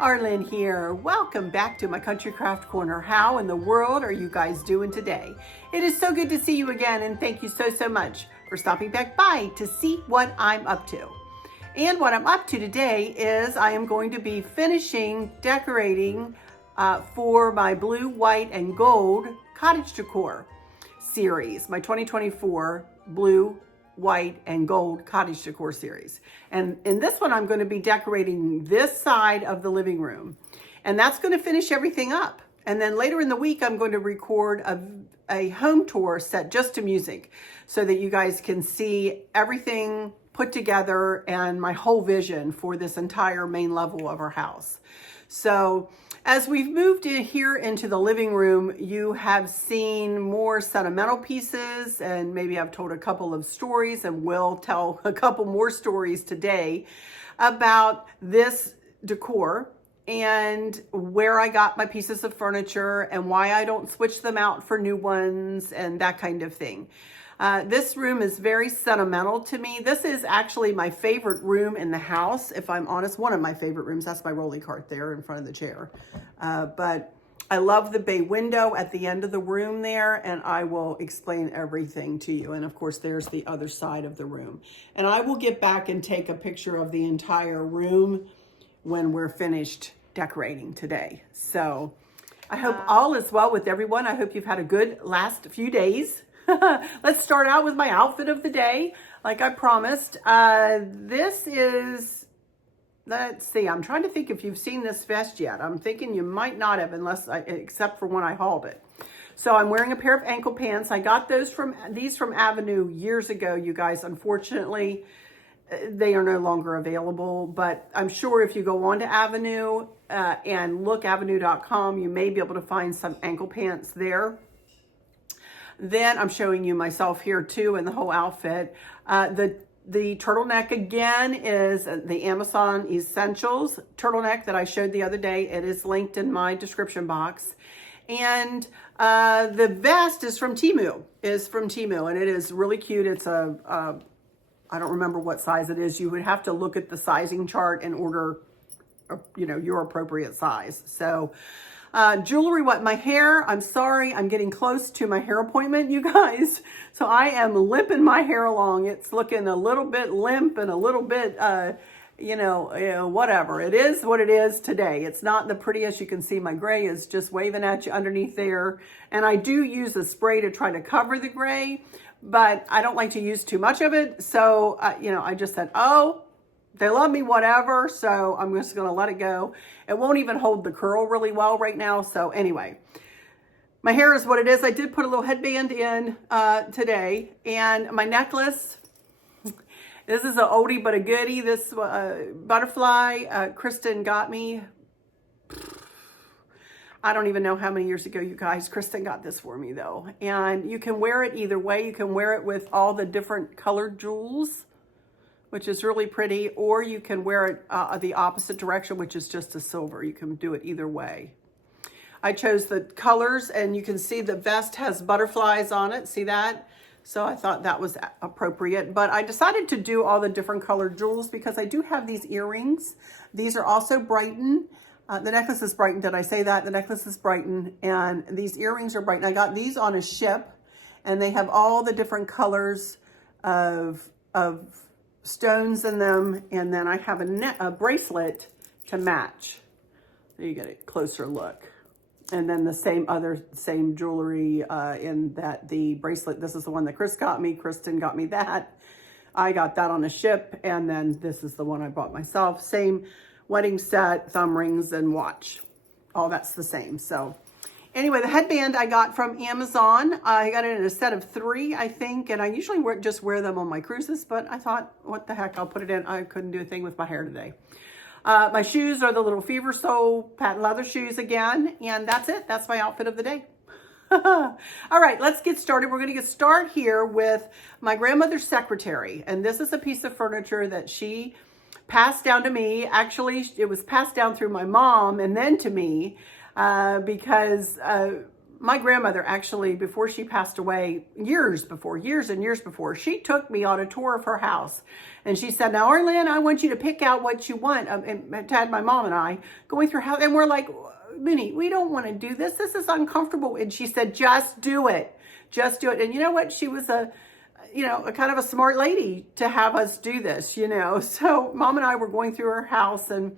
Arlynn here. Welcome back to my Country Craft Corner. How in the world are you guys doing today? It is so good to see you again, and thank you so much for stopping back by to see what I'm up to. And what I'm up to today is I am going to be finishing decorating for my blue, white, and gold cottage decor series, my 2024 blue, white, and gold cottage decor series. And in this one, I'm going to be decorating this side of the living room. And that's going to finish everything up. And then later in the week, I'm going to record a home tour set just to music so that you guys can see everything put together and my whole vision for this entire main level of our house. So as we've moved in here into the living room, you have seen more sentimental pieces, and maybe I've told a couple of stories and will tell a couple more stories today about this decor and where I got my pieces of furniture and why I don't switch them out for new ones and that kind of thing. This room is very sentimental to me. This is actually my favorite room in the house, if I'm honest. One of my favorite rooms. That's my rolly cart there in front of the chair. But I love the bay window at the end of the room there, and I will explain everything to you. And of course, there's the other side of the room. And I will get back and take a picture of the entire room when we're finished decorating today. So I hope all is well with everyone. I hope you've had a good last few days. Let's start out with my outfit of the day, like I promised. This is, let's see, I'm trying to think if you've seen this vest yet. I'm thinking you might not have, except for when I hauled it. So I'm wearing a pair of ankle pants. I got these from Avenue years ago, you guys. Unfortunately, they are no longer available, but I'm sure if you go on to Avenue and look avenue.com, you may be able to find some ankle pants there. Then I'm showing you myself here too in the whole outfit. The turtleneck again is the Amazon Essentials turtleneck that I showed the other day. It is linked in my description box. And the vest is from Temu, and it is really cute. It's I don't remember what size it is. You would have to look at the sizing chart and order, your appropriate size. So jewelry, my hair, I'm sorry, I'm getting close to my hair appointment, you guys. So I am limping my hair along. It's looking a little bit limp and a little bit, whatever. It is what it is today. It's not the prettiest. You can see my gray is just waving at you underneath there. And I do use a spray to try to cover the gray, but I don't like to use too much of it. So, I just said, they love me, whatever. So I'm just going to let it go. It won't even hold the curl really well right now. So anyway, my hair is what it is. I did put a little headband in today, and my necklace. This is an oldie but a goodie. This butterfly Kristen got me. I don't even know how many years ago, you guys. Kristen got this for me though. And you can wear it either way. You can wear it with all the different colored jewels, which is really pretty, or you can wear it the opposite direction, which is just a silver. You can do it either way. I chose the colors, and you can see the vest has butterflies on it. See that? So I thought that was appropriate, but I decided to do all the different colored jewels because I do have these earrings. These are also Brighton. The necklace is Brighton. Did I say that? The necklace is Brighton, and these earrings are Brighton. I got these on a ship, and they have all the different colors of stones in them, and then I have a bracelet to match. There you get a closer look. And then the same jewelry in that the bracelet. This is the one that Chris got me. Kristen got me that. I got that on a ship, and then this is the one I bought myself. Same wedding set, thumb rings, and watch. All that's the same. So anyway, the headband I got from Amazon. I got it in a set of 3, I think, and I usually just wear them on my cruises, but I thought, what the heck, I'll put it in. I couldn't do a thing with my hair today. My shoes are the little Fever Sole patent leather shoes again. And that's it. That's my outfit of the day. All right, let's get started. We're going to start here with my grandmother's secretary. And this is a piece of furniture that she passed down to me. Actually, it was passed down through my mom and then to me because my grandmother actually, before she passed away, years and years before, she took me on a tour of her house. And she said, now, Arlynn, I want you to pick out what you want. And had my mom and I going through her house. And we're like, Minnie, we don't want to do this. This is uncomfortable. And she said, just do it. Just do it. And you know what? She was a kind of a smart lady to have us do this, So Mom and I were going through her house, and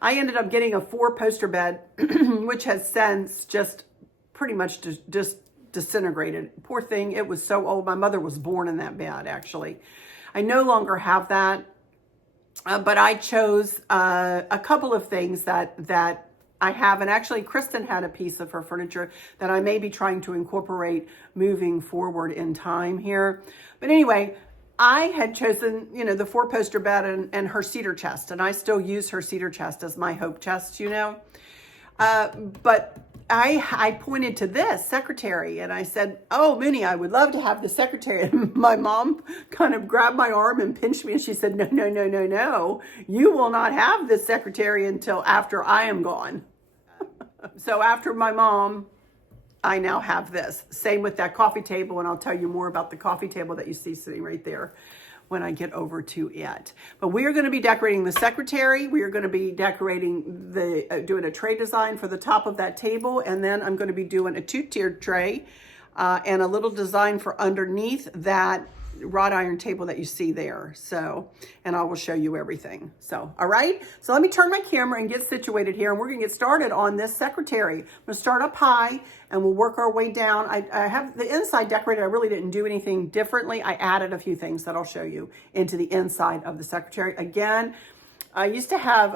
I ended up getting a 4-poster bed, which has since just pretty much just disintegrated. Poor thing. It was so old. My mother was born in that bed, actually. I no longer have that, but I chose a couple of things that I have, and actually Kristen had a piece of her furniture that I may be trying to incorporate moving forward in time here. But anyway, I had chosen, the 4-poster bed and her cedar chest, and I still use her cedar chest as my hope chest, But I pointed to this secretary and I said, oh, Minnie, I would love to have the secretary. And my mom kind of grabbed my arm and pinched me and she said, no, no, no, no, no. You will not have this secretary until after I am gone. So after my mom, I now have this. Same with that coffee table. And I'll tell you more about the coffee table that you see sitting right there when I get over to it. But we are going to be decorating the secretary. We are going to be decorating doing a tray design for the top of that table. And then I'm going to be doing a 2-tiered tray and a little design for underneath that wrought iron table that you see there. So, and I will show you everything. So, all right. So let me turn my camera and get situated here, and we're going to get started on this secretary. I'm going to start up high and we'll work our way down. I have the inside decorated. I really didn't do anything differently. I added a few things that I'll show you into the inside of the secretary. Again, I used to have,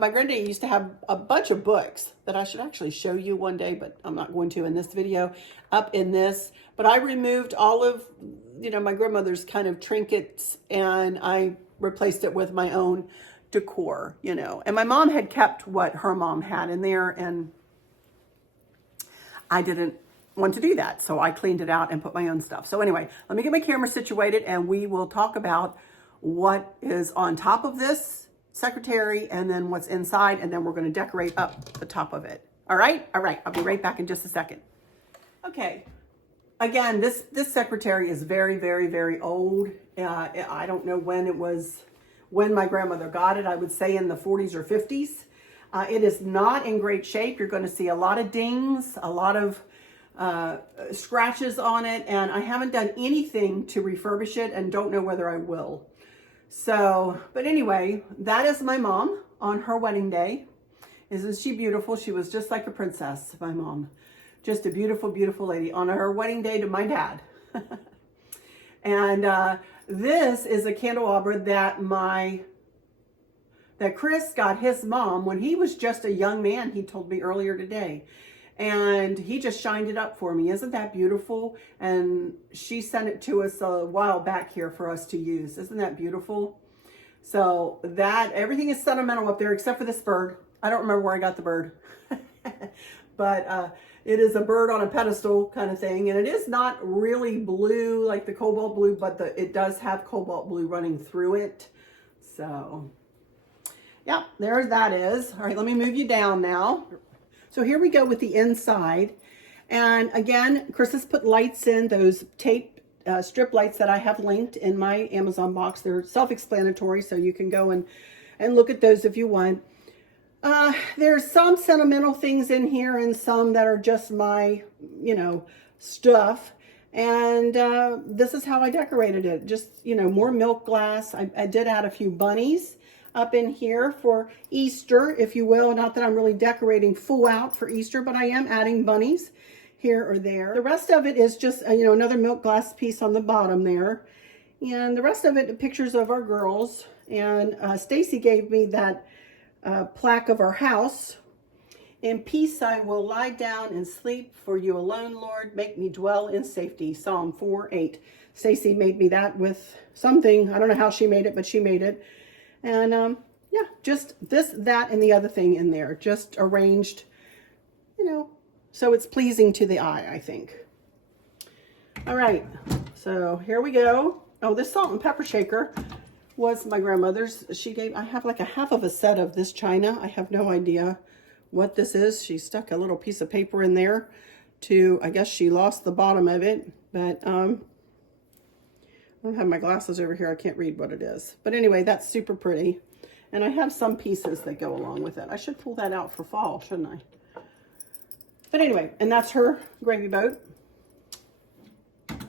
my granddaddy used to have a bunch of books that I should actually show you one day, but I'm not going to in this video, up in this. But I removed all of, my grandmother's kind of trinkets, and I replaced it with my own decor, And my mom had kept what her mom had in there, and I didn't want to do that. So I cleaned it out and put my own stuff. So anyway, let me get my camera situated and we will talk about what is on top of this secretary and then what's inside, and then we're going to decorate up the top of it. All right. I'll be right back in just a second. Okay. Again, this secretary is very, very, very old. I don't know when my grandmother got it. I would say in the 40s or 50s. It is not in great shape. You're going to see a lot of dings, a lot of scratches on it, and I haven't done anything to refurbish it and don't know whether I will. So, but anyway, that is my mom on her wedding day. Isn't she beautiful? She was just like a princess, my mom. Just a beautiful, beautiful lady on her wedding day to my dad. And this is a candelabra that Chris got his mom when he was just a young man, he told me earlier today. And he just shined it up for me. Isn't that beautiful? And she sent it to us a while back here for us to use. Isn't that beautiful? So everything is sentimental up there except for this bird. I don't remember where I got the bird. But it is a bird on a pedestal kind of thing. And it is not really blue like the cobalt blue, but it does have cobalt blue running through it. So, yeah, there that is. All right, let me move you down now. So here we go with the inside. And again, Chris has put lights in, those tape strip lights that I have linked in my Amazon box. They're self-explanatory, so you can go and look at those if you want. There's some sentimental things in here and some that are just my, stuff. And this is how I decorated it. Just, more milk glass. I did add a few bunnies up in here for Easter, if you will. Not that I'm really decorating full out for Easter, but I am adding bunnies here or there. The rest of it is just, another milk glass piece on the bottom there. And the rest of it, pictures of our girls. And Stacy gave me that plaque of our house. In peace I will lie down and sleep, for you alone, Lord, make me dwell in safety. Psalm 4:8. Stacy made me that with something. I don't know how she made it, but she made it. And yeah, yeah, just this, that, and the other thing in there, just arranged, you know, so it's pleasing to the eye, I think. All right, so here we go. Oh, this salt and pepper shaker was my grandmother's. She gave, I have like a half of a set of this china. I have no idea what this is. She stuck a little piece of paper in there to, I guess she lost the bottom of it, but I don't have my glasses over here. I can't read what it is. But anyway, that's super pretty. And I have some pieces that go along with it. I should pull that out for fall, shouldn't I? But anyway, and that's her gravy boat.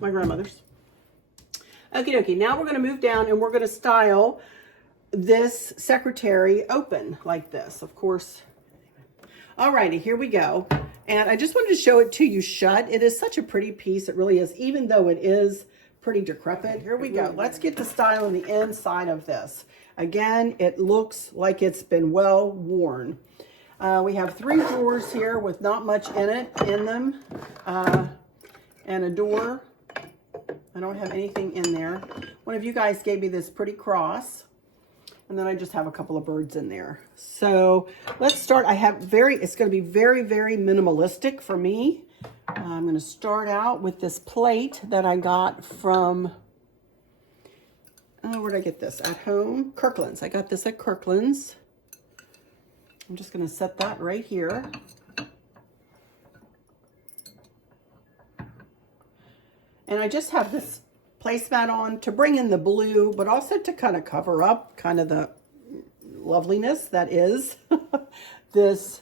My grandmother's. Okie dokie, now we're going to move down and we're going to style this secretary open like this, of course. Alrighty, here we go. And I just wanted to show it to you shut. It is such a pretty piece. It really is, even though it is pretty decrepit. Here we go. Let's get to styling the inside of this. Again, it looks like it's been well worn. We have 3 drawers here with not much in them, and a door. I don't have anything in there. One of you guys gave me this pretty cross, and then I just have a couple of birds in there. So let's start. It's going to be very, very minimalistic for me. I'm going to start out with this plate that I got from, where did I get this? At home? Kirkland's. I got this at Kirkland's. I'm just going to set that right here. And I just have this placemat on to bring in the blue, but also to kind of cover up kind of the loveliness that is this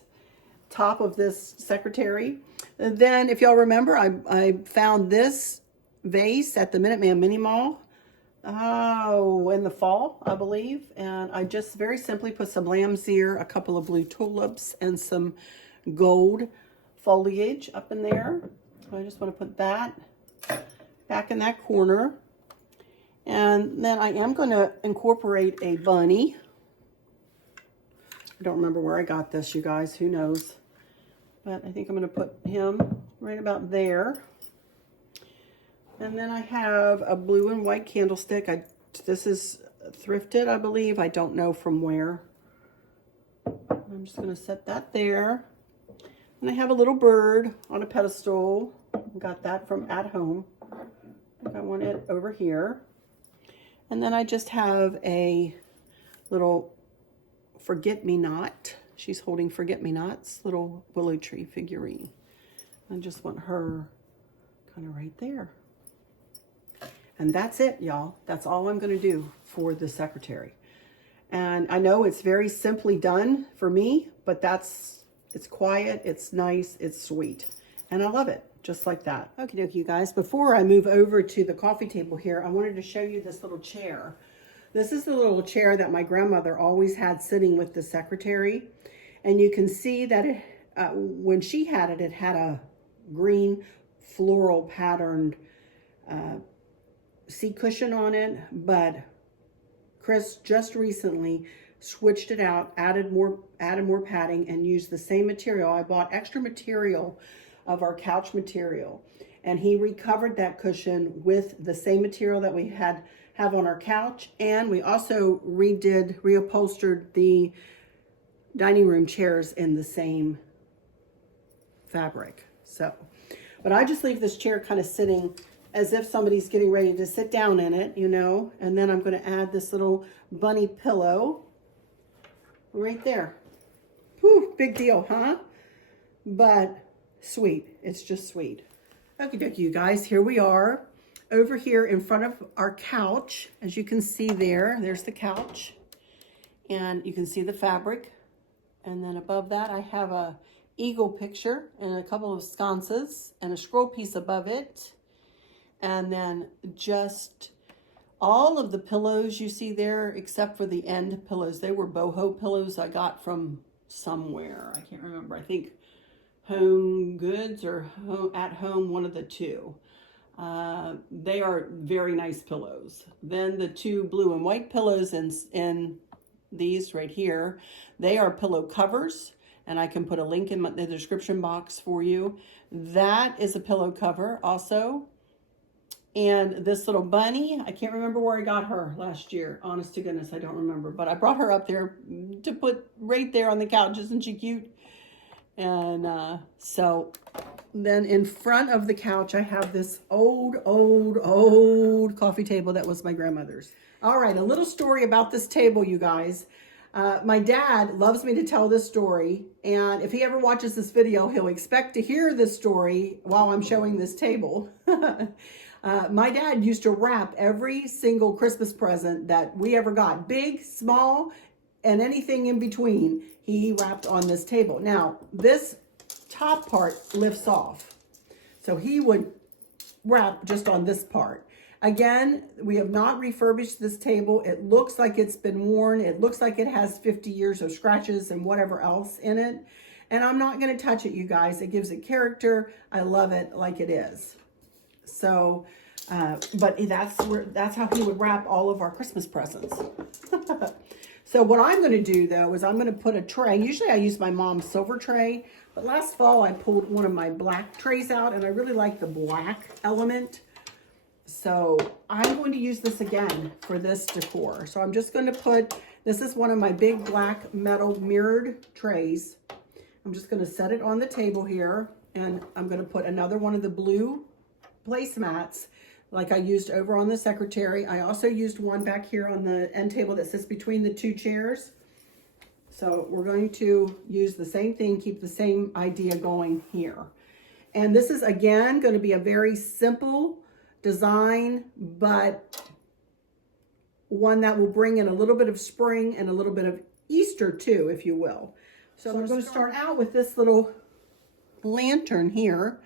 top of this secretary. And then, if y'all remember, I found this vase at the Minuteman Mini Mall in the fall, I believe. And I just very simply put some lamb's ear, a couple of blue tulips, and some gold foliage up in there. So I just want to put that back in that corner. And then I am going to incorporate a bunny. I don't remember where I got this, you guys. Who knows? But I think I'm going to put him right about there. And then I have a blue and white candlestick. This is thrifted, I believe. I don't know from where. I'm just going to set that there. And I have a little bird on a pedestal. Got that from At Home. I want it over here. And then I just have a little forget-me-not. She's holding forget-me-nots, little willow tree figurine. I just want her kind of right there. And that's it, y'all. That's all I'm going to do for the secretary. And I know it's very simply done for me, but it's quiet, it's nice, it's sweet. And I love it. Just like that. Okie dokie, you guys. Before I move over to the coffee table here, I wanted to show you this little chair. This is the little chair that my grandmother always had sitting with the secretary. And you can see that it, when she had it, it had a green floral patterned seat cushion on it. But Chris just recently switched it out, added more padding, and used the same material. I bought extra material of our couch material, and he recovered that cushion with the same material that we have on our couch, and we also reupholstered the dining room chairs in the same fabric. So, but I just leave this chair kind of sitting as if somebody's getting ready to sit down in it, you know, and then I'm going to add this little bunny pillow right there. Whew, big deal, huh? But sweet. It's just sweet. Okie dokie, you guys. Here we are over here in front of our couch. As you can see there's the couch. And you can see the fabric. And then above that, I have a eagle picture and a couple of sconces and a scroll piece above it. And then just all of the pillows you see there, except for the end pillows. They were boho pillows I got from somewhere. I can't remember. I think Home Goods or At Home, one of the two. They are very nice pillows. Then the 2 blue and white pillows in these right here, they are pillow covers, and I can put a link in the description box for you. That is a pillow cover also. And this little bunny, I can't remember where I got her last year. Honest to goodness, I don't remember. But I brought her up there to put right there on the couch. Isn't she cute? And so then in front of the couch, I have this old coffee table that was my grandmother's. All right, a little story about this table, you guys. My dad loves me to tell this story, and if he ever watches this video, he'll expect to hear this story while I'm showing this table. My dad used to wrap every single Christmas present that we ever got, big, small, and anything in between, he wrapped on this table. Now, this top part lifts off, so he would wrap just on this part. Again, we have not refurbished this table. It looks like it's been worn. It looks like it has 50 years of scratches and whatever else in it. And I'm not going to touch it, you guys. It gives it character. I love it like it is. So, but that's how he would wrap all of our Christmas presents. So what I'm going to do, though, is I'm going to put a tray. Usually I use my mom's silver tray, but last fall I pulled one of my black trays out, and I really like the black element. So I'm going to use this again for this decor. So I'm just going to put, this is one of my big black metal mirrored trays. I'm just going to set it on the table here, and I'm going to put another one of the blue placemats like I used over on the secretary. I also used one back here on the end table that sits between the two chairs. So we're going to use the same thing, keep the same idea going here. And this is, again, going to be a very simple design, but one that will bring in a little bit of spring and a little bit of Easter too, if you will. So I'm going to start out with this little lantern here.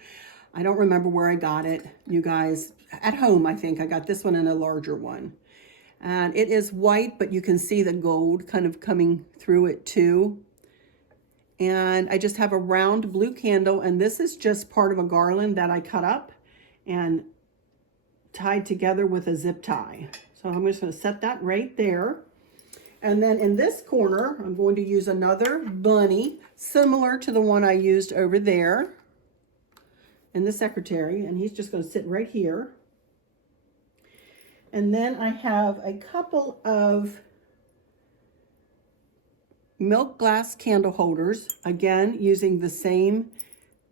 I don't remember where I got it, you guys. At home, I think. I got this one and a larger one. And it is white, but you can see the gold kind of coming through it too. And I just have a round blue candle, and this is just part of a garland that I cut up and tied together with a zip tie. So I'm just going to set that right there. And then in this corner, I'm going to use another bunny, similar to the one I used over there in the secretary, and he's just going to sit right here. And then I have a couple of milk glass candle holders, again using the same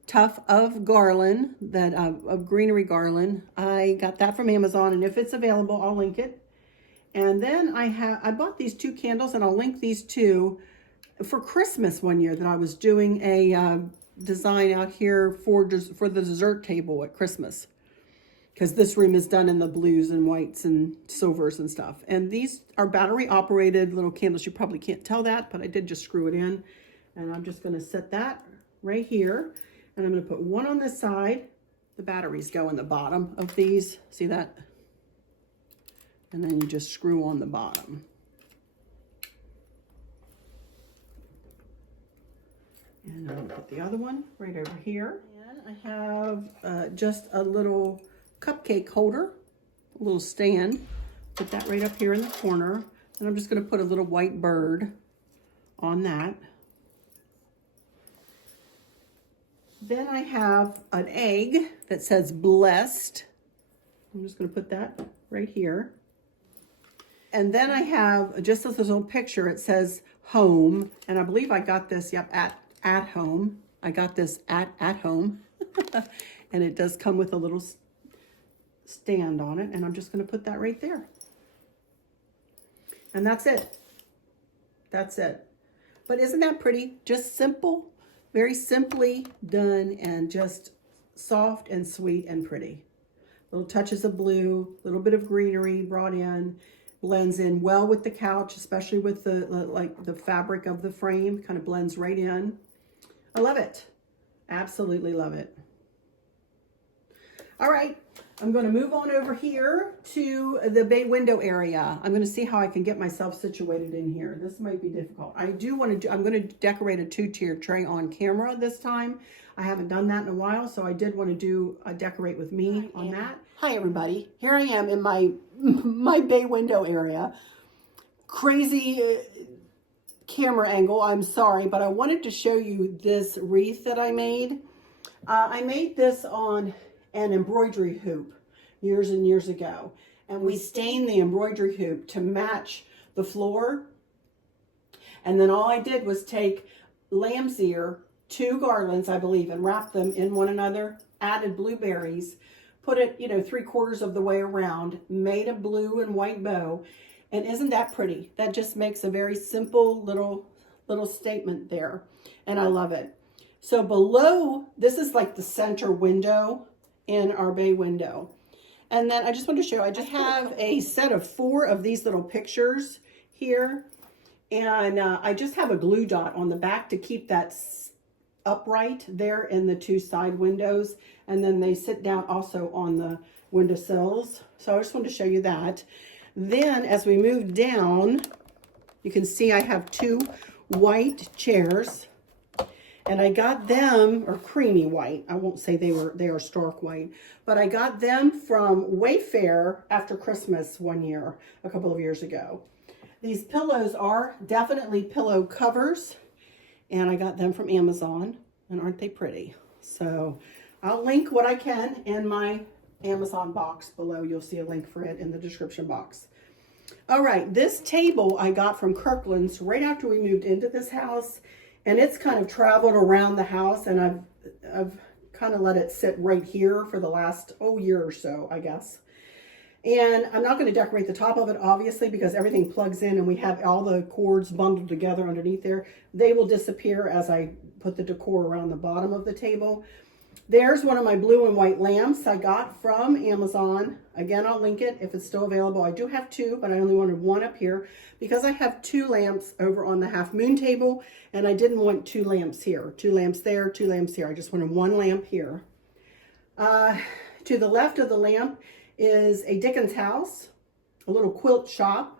tuft of garland, that of greenery garland. I got that from Amazon, and if it's available, I'll link it. And then I bought these two candles, and I'll link these two for Christmas one year that I was doing a design out here for the dessert table at Christmas, because this room is done in the blues and whites and silvers and stuff. And these are battery operated little candles. You probably can't tell that, but I did just screw it in. And I'm just going to set that right here. And I'm going to put one on this side. The batteries go in the bottom of these. See that? And then you just screw on the bottom. And I'm going to put the other one right over here. And I have just a little cupcake holder, a little stand. Put that right up here in the corner. And I'm just going to put a little white bird on that. Then I have an egg that says blessed. I'm just going to put that right here. And then I have just this little picture. It says home. And I believe I got this, yep, at home. I got this at home. And it does come with a little stand on it. And I'm just going to put that right there. And that's it. That's it. But isn't that pretty? Just simple, very simply done, and just soft and sweet and pretty. Little touches of blue, little bit of greenery brought in, blends in well with the couch, especially with the fabric of the frame, kind of blends right in. I love it. Absolutely love it. All right, I'm going to move on over here to the bay window area. I'm going to see how I can get myself situated in here. This might be difficult. I'm going to decorate a 2-tier tray on camera this time. I haven't done that in a while, so I did want to do a decorate with me on that. Hi everybody. Here I am in my bay window area. Crazy camera angle, I'm sorry, but I wanted to show you this wreath that I made. I made this on an embroidery hoop. years and years ago. And we stained the embroidery hoop to match the floor. And then all I did was take lamb's ear, 2 garlands, I believe, and wrap them in one another, added blueberries, put it, 3/4 of the way around, made a blue and white bow. And isn't that pretty? That just makes a very simple little statement there. And I love it. So below, this is like the center window in our bay window. And then I just want to show, I just have a set of 4 of these little pictures here. And I just have a glue dot on the back to keep that upright there in the 2 side windows. And then they sit down also on the windowsills. So I just wanted to show you that. Then as we move down, you can see I have 2 white chairs. And I got them, or creamy white. I won't say they are stark white, but I got them from Wayfair after Christmas one year, a couple of years ago. These pillows are definitely pillow covers, and I got them from Amazon, and aren't they pretty? So I'll link what I can in my Amazon box below. You'll see a link for it in the description box. All right, this table I got from Kirkland's right after we moved into this house. And it's kind of traveled around the house, and I've kind of let it sit right here for the last year or so, I guess. And I'm not going to decorate the top of it, obviously, because everything plugs in and we have all the cords bundled together underneath there. They will disappear as I put the decor around the bottom of the table. There's one of my blue and white lamps I got from Amazon. Again, I'll link it if it's still available. I do have 2, but I only wanted 1 up here because I have 2 lamps over on the half moon table, and I didn't want 2 lamps here. 2 lamps there, 2 lamps here. I just wanted 1 lamp here. To the left of the lamp is a Dickens house, a little quilt shop,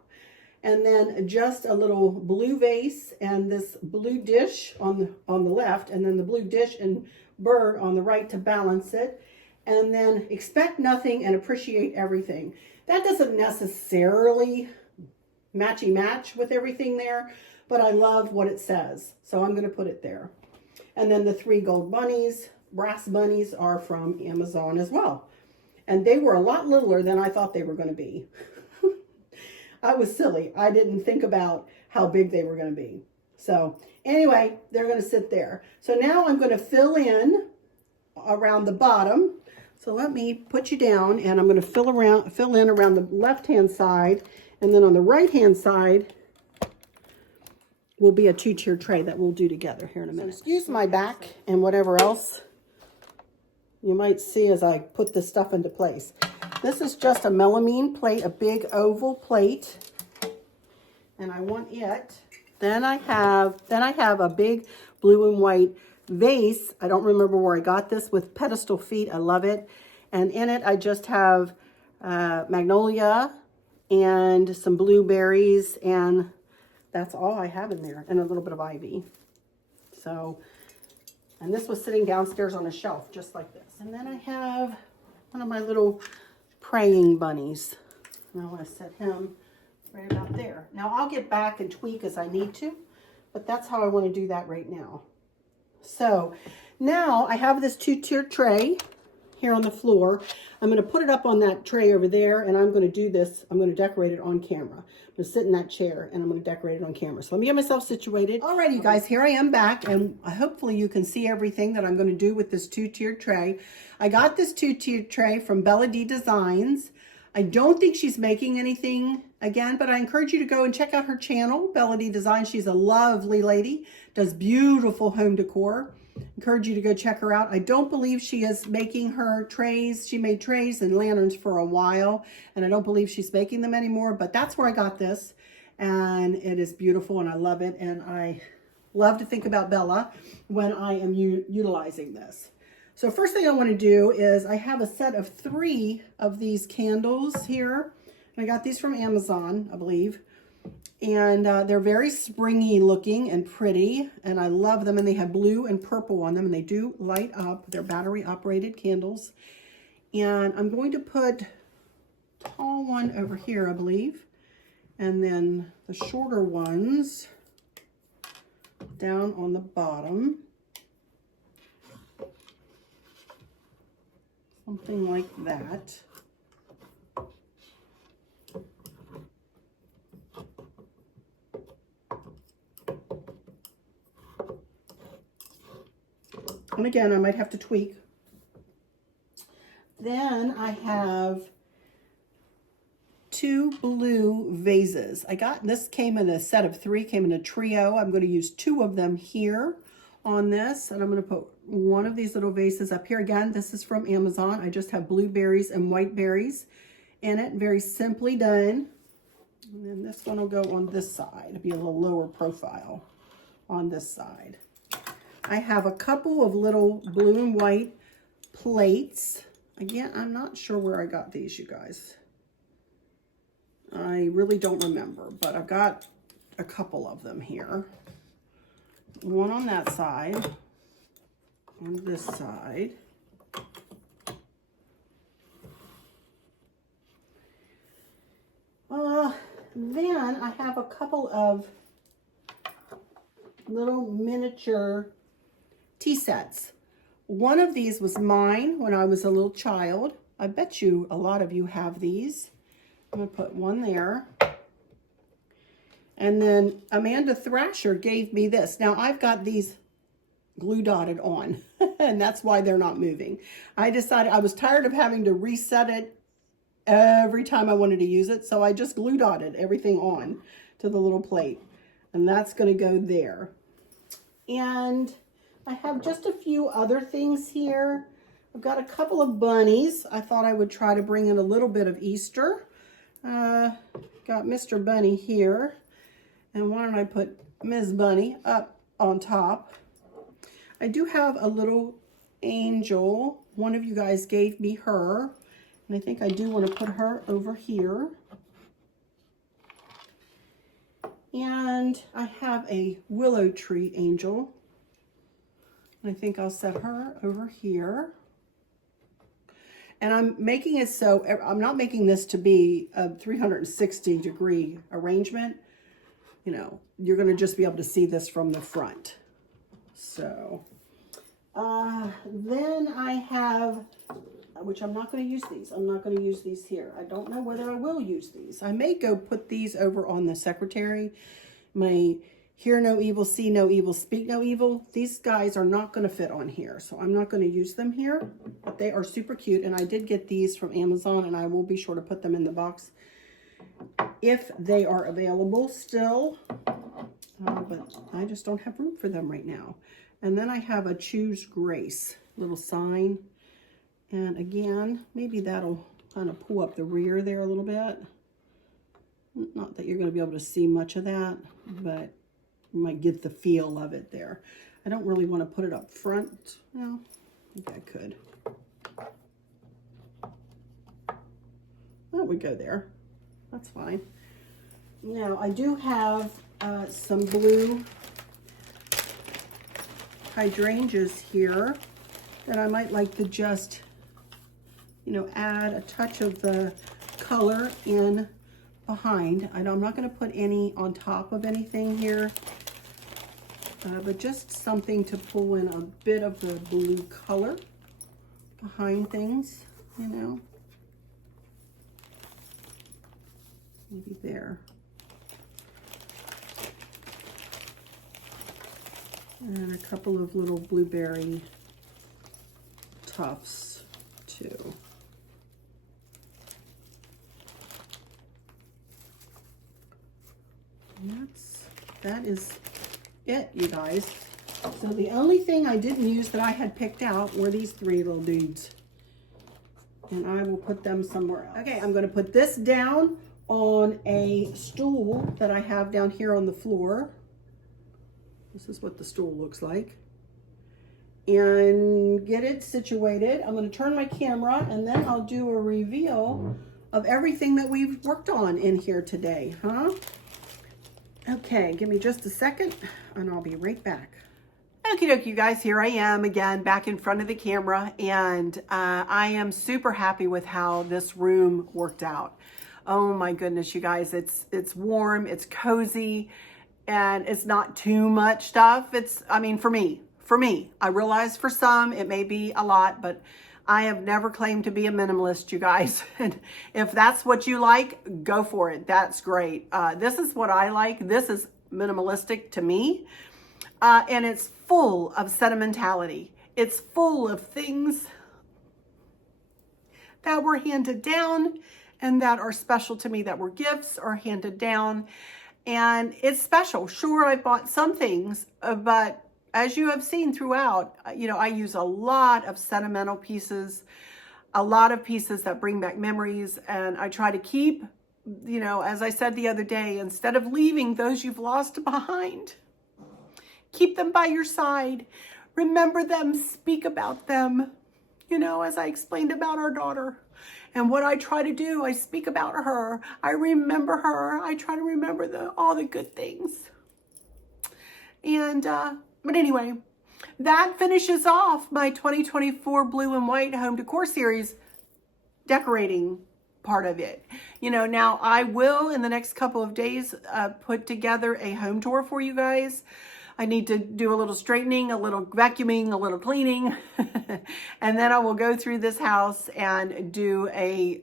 and then just a little blue vase and this blue dish on the left, and then the blue dish and bird on the right to balance it. And then expect nothing and appreciate everything. That doesn't necessarily match with everything there, but I love what it says, so I'm going to put it there. And then the 3 gold bunnies, brass bunnies, are from Amazon as well, and they were a lot littler than I thought they were going to be. I was silly. I didn't think about how big they were going to be. So anyway, they're going to sit there. So now I'm going to fill in around the bottom. So let me put you down, and I'm going to fill in around the left-hand side, and then on the right-hand side will be a 2-tier tray that we'll do together here in a minute. So excuse my back and whatever else you might see as I put this stuff into place. This is just a melamine plate, a big oval plate, and I want it. Then I have a big blue and white vase. I don't remember where I got this, with pedestal feet. I love it. And in it, I just have magnolia and some blueberries, and that's all I have in there, and a little bit of ivy. So, and this was sitting downstairs on a shelf, just like this. And then I have one of my little praying bunnies. And I want to set him right about there. Now I'll get back and tweak as I need to, but that's how I want to do that right now. So now I have this 2-tier tray here on the floor. I'm going to put it up on that tray over there, and I'm going to do this. I'm going to decorate it on camera. I'm going to sit in that chair, and I'm going to decorate it on camera. So let me get myself situated. Alrighty, you guys, here I am back, and hopefully you can see everything that I'm going to do with this 2-tier tray. I got this 2-tier tray from Bella D Designs. I don't think she's making anything again, but I encourage you to go and check out her channel, Bella D Designs. She's a lovely lady, does beautiful home decor. Encourage you to go check her out. I don't believe she is making her trays. She made trays and lanterns for a while, and I don't believe she's making them anymore, but that's where I got this, and it is beautiful, and I love it, and I love to think about Bella when I am utilizing this. So first thing I want to do is I have a set of 3 of these candles here. I got these from Amazon, I believe. And they're very springy looking and pretty, and I love them, and they have blue and purple on them, and they do light up. They're battery operated candles. And I'm going to put a tall one over here, I believe, and then the shorter ones down on the bottom. Something like that. And again, I might have to tweak. Then I have 2 blue vases. This came in a set of 3, came in a trio. I'm going to use 2 of them here on this, and I'm going to put one of these little vases up here. Again, this is from Amazon. I just have blueberries and white berries in it. Very simply done. And then this one will go on this side. It'll be a little lower profile on this side. I have a couple of little blue and white plates. Again, I'm not sure where I got these, you guys. I really don't remember, but I've got a couple of them here. One on that side, on this side. Then I have a couple of little miniature tea sets. One of these was mine when I was a little child. I bet you a lot of you have these. I'm going to put one there. And then Amanda Thrasher gave me this. Now I've got these glue dotted on and that's why they're not moving. I decided I was tired of having to reset it every time I wanted to use it. So I just glue dotted everything on to the little plate. And that's going to go there. And I have just a few other things here. I've got a couple of bunnies. I thought I would try to bring in a little bit of Easter. Got Mr. Bunny here. And why don't I put Ms. Bunny up on top? I do have a little angel. One of you guys gave me her. And I think I do want to put her over here. And I have a willow tree angel. I think I'll set her over here. And I'm making it so, I'm not making this to be a 360-degree arrangement. You know, you're going to just be able to see this from the front. So, then I have, which I'm not going to use these. I'm not going to use these here. I don't know whether I will use these. I may go put these over on the secretary. My Hear No Evil, See No Evil, Speak No Evil. These guys are not going to fit on here, so I'm not going to use them here. But they are super cute, and I did get these from Amazon, and I will be sure to put them in the box if they are available still. But I just don't have room for them right now. And then I have a Choose Grace little sign. And again, maybe that'll kind of pull up the rear there a little bit. Not that you're going to be able to see much of that, but you might get the feel of it there. I don't really want to put it up front. No, I think I could. That would go there. That's fine. Now, I do have some blue hydrangeas here that I might like to just, you know, add a touch of the color in behind. I'm not going to put any on top of anything here, but just something to pull in a bit of the blue color behind things, you know. Maybe there. And a couple of little blueberry tufts too. And that is it, you guys. So the only thing I didn't use that I had picked out were these 3 little dudes. And I will put them somewhere else. Okay, I'm going to put this down on a stool that I have down here on the floor. This is what the stool looks like. And get it situated. I'm going to turn my camera and then I'll do a reveal of everything that we've worked on in here today, huh? Okay, give me just a second and I'll be right back. Okie dokie, you guys, here I am again back in front of the camera, and I am super happy with how this room worked out. Oh my goodness, you guys, it's warm, it's cozy, and it's not too much stuff. I mean, for me, I realize for some it may be a lot, but I have never claimed to be a minimalist, you guys. And if that's what you like, go for it. That's great. This is what I like. This is minimalistic to me. And it's full of sentimentality. It's full of things that were handed down and that are special to me, that were gifts or handed down. And it's special. Sure, I bought some things, but as you have seen throughout, I use a lot of sentimental pieces, a lot of pieces that bring back memories. And I try to keep, as I said the other day, instead of leaving those you've lost behind, keep them by your side. Remember them, speak about them. As I explained about our daughter and what I try to do, I speak about her. I remember her. I try to remember all the good things. And, but anyway, that finishes off my 2024 Blue and White Home Decor Series decorating part of it. Now I will, in the next couple of days, put together a home tour for you guys. I need to do a little straightening, a little vacuuming, a little cleaning, and then I will go through this house and do a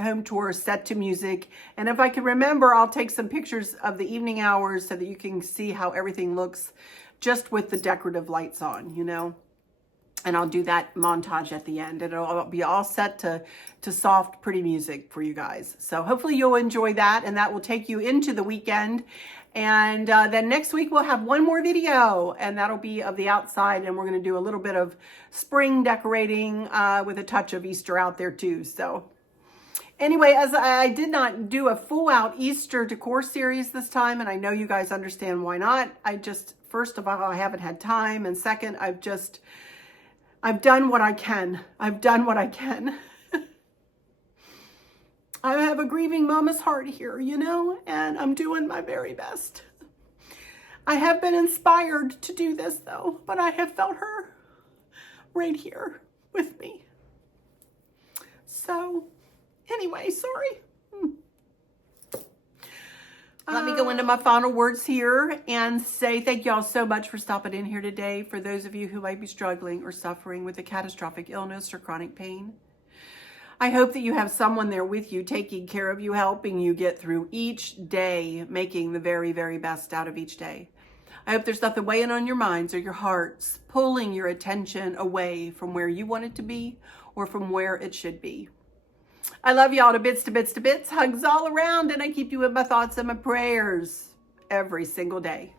home tour set to music. And if I can remember, I'll take some pictures of the evening hours so that you can see how everything looks just with the decorative lights on, And I'll do that montage at the end. And it'll be all set to soft, pretty music for you guys. So hopefully you'll enjoy that, and that will take you into the weekend. And then next week we'll have one more video, and that'll be of the outside, and we're going to do a little bit of spring decorating with a touch of Easter out there too. So anyway, as I did not do a full out Easter decor series this time, and I know you guys understand why not. First of all, I haven't had time, and second, I've done what I can. I've done what I can. I have a grieving mama's heart here, and I'm doing my very best. I have been inspired to do this though, but I have felt her right here with me. So anyway, sorry. Let me go into my final words here and say thank y'all so much for stopping in here today. For those of you who might be struggling or suffering with a catastrophic illness or chronic pain, I hope that you have someone there with you, taking care of you, helping you get through each day, making the very, very best out of each day. I hope there's nothing weighing on your minds or your hearts, pulling your attention away from where you want it to be or from where it should be. I love y'all to bits, to bits, to bits. Hugs all around, and I keep you in my thoughts and my prayers every single day.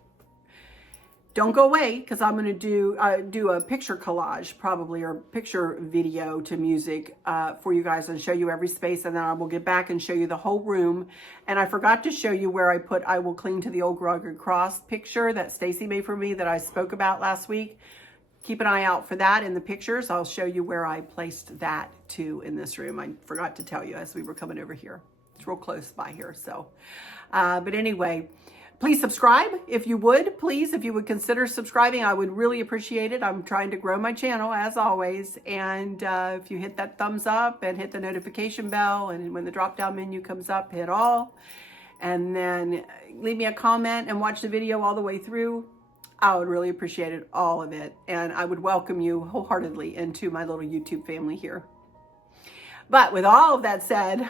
Don't go away, because I'm going to do a picture collage probably, or picture video to music for you guys, and show you every space, and then I will get back and show you the whole room. And I forgot to show you where I put I Will Cling to the Old Rugged Cross picture that Stacy made for me that I spoke about last week. Keep an eye out for that in the pictures. I'll show you where I placed that too in this room. I forgot to tell you as we were coming over here. It's real close by here. So, but anyway, please subscribe if you would. Please, if you would consider subscribing, I would really appreciate it. I'm trying to grow my channel as always. And if you hit that thumbs up and hit the notification bell, and when the drop down menu comes up, hit all. And then leave me a comment and watch the video all the way through. I would really appreciate it, all of it. And I would welcome you wholeheartedly into my little YouTube family here. But with all of that said,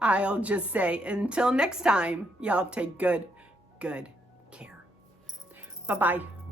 I'll just say, until next time, y'all take good care. Bye-bye.